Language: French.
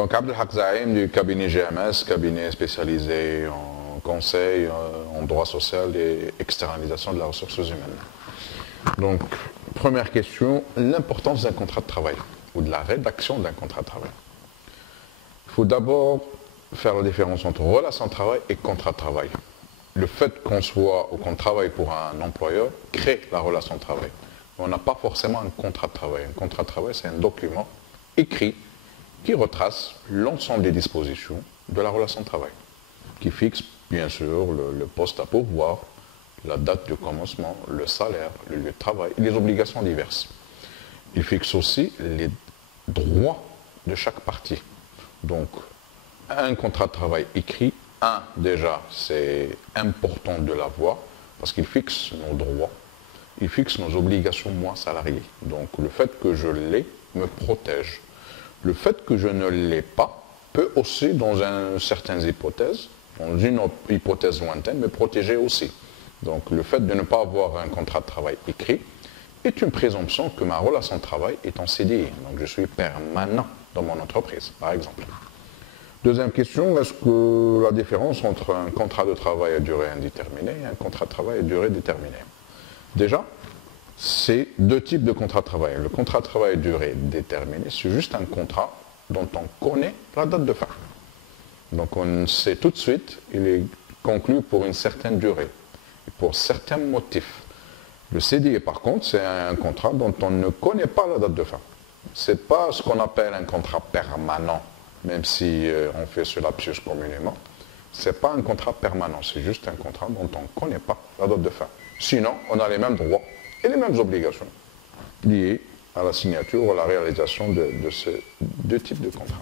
Donc Abdelhak Zaïm du cabinet GMS, cabinet spécialisé en conseil, en droit social et externalisation de la ressources humaines. Donc, première question, l'importance d'un contrat de travail ou de la rédaction d'un contrat de travail. Il faut d'abord faire la différence entre relation de travail et contrat de travail. Le fait qu'on soit ou qu'on travaille pour un employeur crée la relation de travail. On n'a pas forcément un contrat de travail. Un contrat de travail, c'est un document écrit qui retrace l'ensemble des dispositions de la relation de travail, qui fixe bien sûr le poste à pourvoir, la date de commencement, le salaire, le lieu de travail et les obligations diverses. Il fixe aussi les droits de chaque partie. Donc, un contrat de travail écrit, déjà, c'est important de l'avoir parce qu'il fixe nos droits, il fixe nos obligations, moi, salarié. Donc, le fait que je l'ai me protège. Le fait que je ne l'ai pas peut aussi, dans certaines hypothèses, dans une hypothèse lointaine, me protéger aussi. Donc le fait de ne pas avoir un contrat de travail écrit est une présomption que ma relation de travail est en CDI. Donc je suis permanent dans mon entreprise, par exemple. Deuxième question, est-ce que la différence entre un contrat de travail à durée indéterminée et un contrat de travail à durée déterminée? Déjà, c'est deux types de contrats de travail. Le contrat de travail à durée déterminée, c'est juste un contrat dont on connaît la date de fin. Donc on sait tout de suite, il est conclu pour une certaine durée, et pour certains motifs. Le CDI, par contre, c'est un contrat dont on ne connaît pas la date de fin. Ce n'est pas ce qu'on appelle un contrat permanent, même si on fait ce lapsus communément. Ce n'est pas un contrat permanent, c'est juste un contrat dont on ne connaît pas la date de fin. Sinon, on a les mêmes droits et les mêmes obligations liées à la signature ou à la réalisation de ces deux types de contrats.